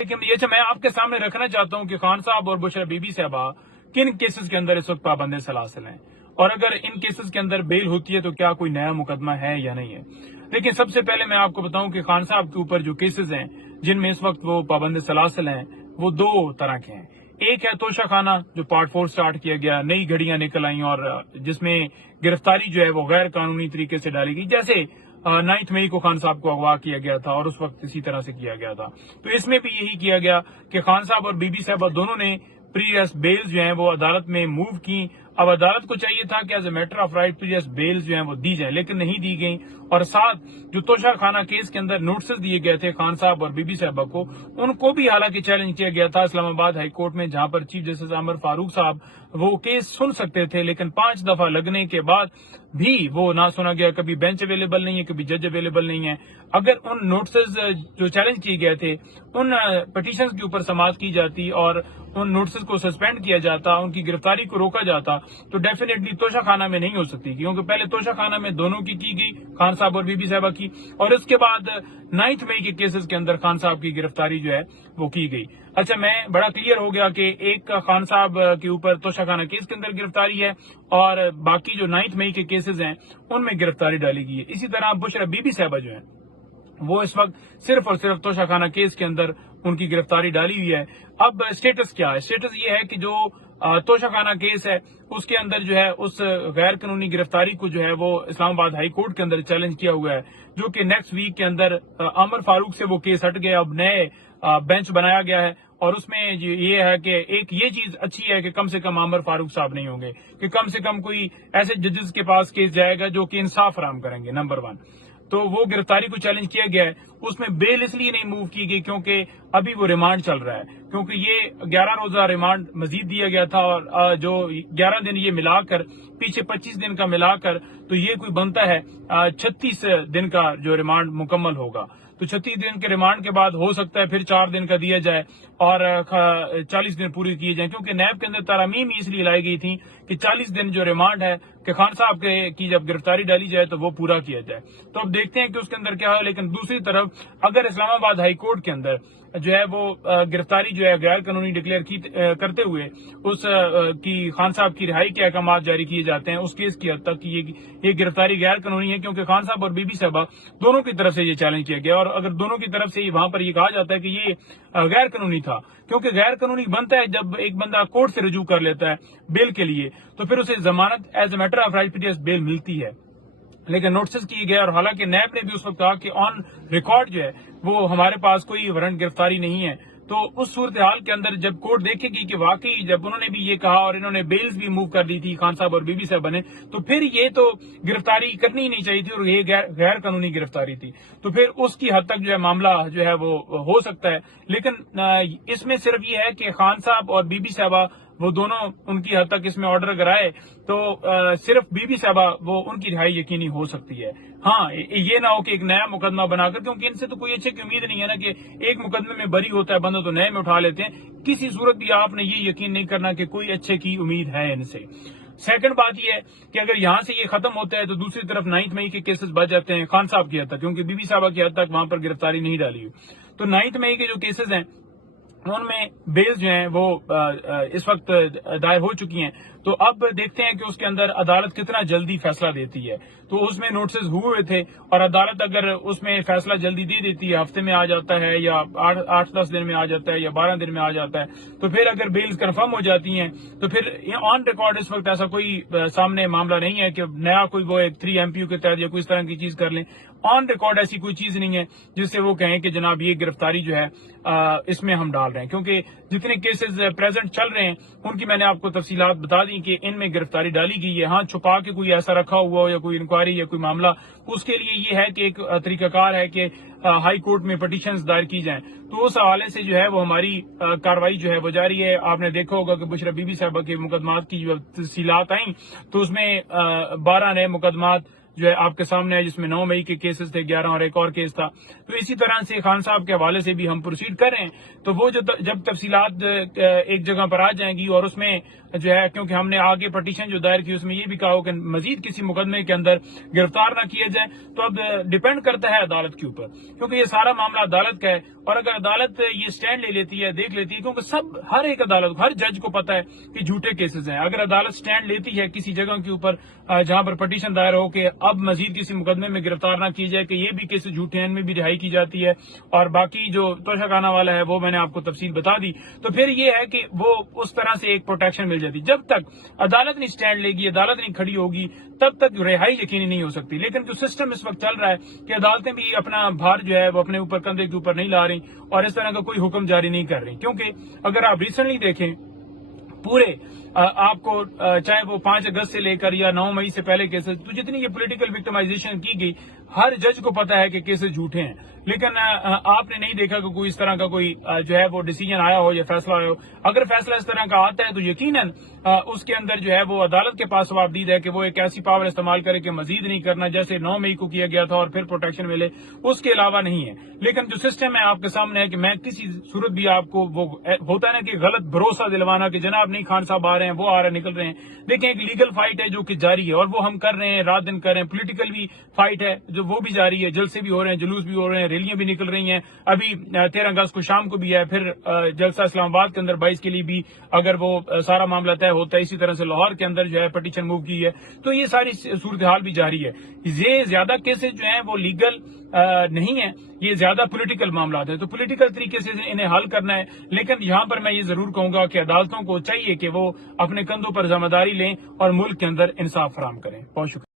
لیکن یہ میں آپ کے سامنے رکھنا چاہتا ہوں کہ خان صاحب اور بشرا بی بی صاحبہ کن کیسز کے اندر اس وقت پابند سلاسل ہیں، اور اگر ان کیسز کے اندر بیل ہوتی ہے تو کیا کوئی نیا مقدمہ ہے یا نہیں ہے۔ لیکن سب سے پہلے میں آپ کو بتاؤں کہ خان صاحب کے اوپر جو کیسز ہیں جن میں اس وقت وہ پابند سلاسل ہیں وہ دو طرح کے ہیں۔ ایک ہے توشہ خانہ جو پارٹ 4 سٹارٹ کیا گیا، نئی گھڑیاں نکل آئیں اور جس میں گرفتاری جو ہے وہ غیر قانونی طریقے سے ڈالی گئی، جیسے 9 مئی کو خان صاحب کو اغوا کیا گیا تھا اور اس وقت اسی طرح سے کیا گیا تھا۔ تو اس میں بھی یہی کیا گیا کہ خان صاحب اور بی بی صاحبہ دونوں نے پریویس بیلز جو ہیں وہ عدالت میں موو کی۔ اب عدالت کو چاہیے تھا کہ as a matter of right previous bells جو ہیں وہ دی جائیں، لیکن نہیں دی گئیں، اور ساتھ جو توشہ خانہ کیس کے اندر نوٹسز دیے گئے تھے خان صاحب اور بی بی صاحبہ کو، ان کو بھی حالانکہ چیلنج کیا گیا تھا اسلام آباد ہائی کورٹ میں، جہاں پر چیف جسٹس عمر فاروق صاحب وہ کیس سن سکتے تھے، لیکن 5 دفعہ لگنے کے بعد بھی وہ نہ سنا گیا۔ کبھی بینچ اویلیبل نہیں ہے، کبھی جج اویلیبل نہیں ہے۔ اگر ان نوٹسز جو چیلنج کیے گئے تھے ان پٹیشنز کے اوپر سماعت کی جاتی اور ان نوٹسز کو سسپینڈ کیا جاتا، ان کی گرفتاری کو روکا جاتا، تو ڈیفینیٹلی توشہ خانہ میں نہیں ہو سکتی، کیونکہ پہلے توشہ خانہ میں دونوں کی گئی، خان صاحب اور بی بی صاحبہ کی، اور اس کے بعد 9 مئی کے کیسز کے اندر خان صاحب کی گرفتاری جو ہے وہ کی گئی۔ اچھا، میں بڑا کلیئر ہو گیا کہ ایک خان صاحب کے اوپر توشہ خانہ کیس کے اندر گرفتاری ہے اور باقی جو 9 مئی کے کیسز ہیں ان میں گرفتاری ڈالی گئی ہے۔ اسی طرح بشرا بی بی صاحبہ جو ہیں وہ اس وقت صرف اور صرف توشہ خانہ کیس کے اندر ان کی گرفتاری ڈالی ہوئی ہے۔ اب اسٹیٹس کیا ہے؟ اسٹیٹس یہ ہے کہ جو توشہ خانہ کیس ہے اس کے اندر جو ہے اس غیر قانونی گرفتاری کو جو ہے وہ اسلام آباد ہائی کورٹ کے اندر چیلنج کیا ہوا ہے، جو کہ نیکسٹ ویک کے اندر عمر فاروق سے وہ کیس ہٹ گیا، اب نئے بینچ بنایا گیا ہے، اور اس میں یہ ہے کہ ایک یہ چیز اچھی ہے کہ کم سے کم عمر فاروق صاحب نہیں ہوں گے، کہ کم سے کم کوئی ایسے ججز کے پاس کیس جائے گا جو کہ انصاف فراہم کریں گے، نمبر 1۔ تو وہ گرفتاری کو چیلنج کیا گیا ہے، اس میں بیل اس لیے نہیں موو کی گئی کیونکہ ابھی وہ ریمانڈ چل رہا ہے، کیونکہ یہ 11 روزہ ریمانڈ مزید دیا گیا تھا، اور جو 11 دن یہ ملا کر پیچھے 25 دن کا ملا کر تو یہ کوئی بنتا ہے 36 دن کا جو ریمانڈ مکمل ہوگا۔ تو 36 دن کے ریمانڈ کے بعد ہو سکتا ہے پھر 4 دن کا دیا جائے اور 40 دن پوری کیے جائیں، کیونکہ نیب کے اندر ترامیم اس لیے لائی گئی تھی کہ 40 دن جو ریمانڈ ہے کہ خان صاحب کی جب گرفتاری ڈالی جائے تو وہ پورا کیا جائے۔ تو اب دیکھتے ہیں کہ اس کے اندر کیا ہے، لیکن دوسری طرف اگر اسلام آباد ہائی کورٹ کے اندر جو ہے وہ گرفتاری جو ہے غیر قانونی ڈکلیئر کرتے ہوئے اس کی خان صاحب کی رہائی کے احکامات جاری کیے جاتے ہیں، اس کیس کی حد تک یہ گرفتاری غیر قانونی ہے، کیونکہ خان صاحب اور بی بی صاحبہ دونوں کی طرف سے یہ چیلنج کیا گیا، اور اگر دونوں کی طرف سے وہاں پر یہ کہا جاتا ہے کہ یہ غیر قانونی تھا، کیونکہ غیر قانونی بنتا ہے جب ایک بندہ کورٹ سے رجوع کر لیتا ہے بیل کے لیے تو پھر اسے ضمانت as a matter of right bail ملتی ہے، لیکن نوٹسز کیے گئے، اور حالانکہ نیب نے بھی اس وقت کہا کہ آن ریکارڈ جو ہے وہ ہمارے پاس کوئی وارنٹ گرفتاری نہیں ہے۔ تو اس صورتحال کے اندر جب کورٹ دیکھے گی کہ واقعی جب انہوں نے بھی یہ کہا اور انہوں نے بیلز بھی موو کر دی تھی خان صاحب اور بی بی صاحب نے، تو پھر یہ تو گرفتاری کرنی ہی نہیں چاہیے تھی اور یہ غیر قانونی گرفتاری تھی، تو پھر اس کی حد تک جو ہے معاملہ جو ہے وہ ہو سکتا ہے۔ لیکن اس میں صرف یہ ہے کہ خان صاحب اور بی بی صاحبہ وہ دونوں ان کی حد تک اس میں آرڈر اگر آئے تو صرف بی بی صاحبہ وہ ان کی رہائی یقینی ہو سکتی ہے۔ ہاں، یہ نہ ہو کہ ایک نیا مقدمہ بنا کر، کیونکہ ان سے تو کوئی اچھے کی امید نہیں ہے نا کہ ایک مقدمے میں بری ہوتا ہے بندہ تو نئے میں اٹھا لیتے ہیں، کسی صورت بھی آپ نے یہ یقین نہیں کرنا کہ کوئی اچھے کی امید ہے ان سے۔ سیکنڈ بات یہ ہے کہ اگر یہاں سے یہ ختم ہوتا ہے تو دوسری طرف 9 مئی کے کیسز بچ جاتے ہیں خان صاحب کی حد تک، کیونکہ بی بی صاحبہ کی حد تک وہاں پر گرفتاری نہیں ڈالی ہوئی۔ تو 9 مئی کے جو کیسز ہیں ان میں بیلز جو ہیں وہ اس وقت دائر ہو چکی ہیں، تو اب دیکھتے ہیں کہ اس کے اندر عدالت کتنا جلدی فیصلہ دیتی ہے۔ تو اس میں نوٹسز ہوئے تھے اور عدالت اگر اس میں فیصلہ جلدی دے دیتی ہے، ہفتے میں آ جاتا ہے یا 8-10 دن میں آ جاتا ہے یا 12 دن میں آ جاتا ہے، تو پھر اگر بیلز کنفرم ہو جاتی ہیں تو پھر آن ریکارڈ اس وقت ایسا کوئی سامنے معاملہ نہیں ہے کہ نیا کوئی وہ ایک 3 MPU کے تحت یا کوئی اس طرح کی چیز کر لیں۔ آن ریکارڈ ایسی کوئی چیز نہیں ہے جس سے وہ کہیں کہ جناب یہ گرفتاری جو ہے اس میں ہم ڈال رہے ہیں، کیونکہ جتنے کیسز پریزنٹ چل رہے ہیں ان کی میں نے آپ کو تفصیلات بتا دی کہ ان میں گرفتاری ڈالی گئی ہے۔ ہاں، چھپا کے کوئی ایسا رکھا ہوا ہو یا کوئی انکوائری یا کوئی معاملہ، اس کے لیے یہ ہے کہ ایک طریقہ کار ہے کہ ہائی کورٹ میں پٹیشنز دائر کی جائیں، تو اس حوالے سے جو ہے وہ ہماری کاروائی جو ہے وہ جاری ہے۔ آپ نے دیکھا ہوگا کہ بشرا بی بی صاحبہ کے مقدمات کی جو تفصیلات آئیں تو اس میں 12 نئے مقدمات جو ہے آپ کے سامنے ہے، جس میں 9 مئی کے کیسز تھے 11 اور ایک اور کیس تھا. تو اسی طرح سے خان صاحب کے حوالے سے بھی ہم پروسیڈ کر رہے ہیں. تو وہ جب تفصیلات ایک جگہ پر آ جائیں گی اور اس میں جو ہے، کیونکہ ہم نے آگے پٹیشن جو دائر کی اس میں یہ بھی کہا ہو کہ مزید کسی مقدمے کے اندر گرفتار نہ کیے جائیں. تو اب ڈیپینڈ کرتا ہے عدالت کے اوپر، کیونکہ یہ سارا معاملہ عدالت کا ہے. اور اگر عدالت یہ سٹینڈ لے لیتی ہے، دیکھ لیتی ہے، کیونکہ ہر ایک عدالت، ہر جج کو پتا ہے کہ جھوٹے کیسز ہیں. اگر عدالت سٹینڈ لیتی ہے کسی جگہ کے اوپر جہاں پر پٹیشن دائر ہو کہ اب مزید کسی مقدمے میں گرفتار نہ کی جائے، کہ یہ بھی کیسز جھوٹے ہیں، ان میں بھی رہائی کی جاتی ہے، اور باقی جو توشہ خانہ والا ہے وہ میں نے آپ کو تفصیل بتا دی، تو پھر یہ ہے کہ وہ اس طرح سے ایک پروٹیکشن مل جاتی. جب تک عدالت نہیں سٹینڈ لے گی، عدالت نہیں کھڑی ہوگی، تب تک رہائی یقینی نہیں ہو سکتی. لیکن جو سسٹم اس وقت چل رہا ہے کہ عدالتیں بھی اپنا بھار جو ہے وہ اپنے اوپر کندھے کے اوپر نہیں لا رہی اور اس طرح کا کوئی حکم جاری نہیں کر رہی. کیونکہ اگر آپ ریسنٹلی دیکھیں پورے آپ کو چاہے وہ 5 اگست سے لے کر یا 9 مئی سے پہلے کیسز، تو جتنی یہ پولیٹیکل وکٹمائزیشن کی گئی، ہر جج کو پتا ہے کہ کیسز جھوٹے ہیں. لیکن آپ نے نہیں دیکھا کہ کوئی اس طرح کا کوئی جو ہے وہ ڈیسیجن آیا ہو یا فیصلہ آیا ہو. اگر فیصلہ اس طرح کا آتا ہے تو یقیناً اس کے اندر جو ہے وہ عدالت کے پاس جوابدید ہے کہ وہ ایک ایسی پاور استعمال کرے کہ مزید نہیں کرنا، جیسے 9 مئی کو کیا گیا تھا اور پھر پروٹیکشن ملے، اس کے علاوہ نہیں ہے. لیکن جو سسٹم ہے آپ کے سامنے ہے کہ میں کسی صورت بھی آپ کو وہ ہوتا ہے نا کہ غلط بھروسہ دلوانا کہ جناب نہیں خان صاحب آ رہے ہیں، وہ آ رہے ہیں، نکل رہے ہیں. دیکھیں، ایک لیگل فائٹ ہے جو کہ جاری ہے اور وہ ہم کر رہے ہیں، رات دن کر رہے ہیں. پولیٹیکل بھی فائٹ ہے جو وہ بھی جاری ہے، جلسے بھی ہو رہے ہیں، جلوس بھی ہو رہے ہیں، ریلیاں بھی نکل رہی ہیں. ابھی 13 اگست کو شام کو بھی ہے، پھر جلسہ اسلام آباد کے اندر 22 کے لیے بھی اگر وہ سارا معاملہ طے ہوتا ہے. اسی طرح سے لاہور کے اندر جو ہے پٹیشن موو کی ہے. تو یہ ساری صورتحال بھی جاری ہے. یہ زیادہ کیسز جو ہیں وہ لیگل نہیں ہیں، یہ زیادہ پولیٹیکل معاملات ہیں. تو پولیٹیکل طریقے سے انہیں حل کرنا ہے. لیکن یہاں پر میں یہ ضرور کہوں گا کہ عدالتوں کو چاہیے کہ وہ اپنے کندھوں پر ذمہ داری لیں اور ملک کے اندر انصاف فراہم کریں. بہت شکریہ.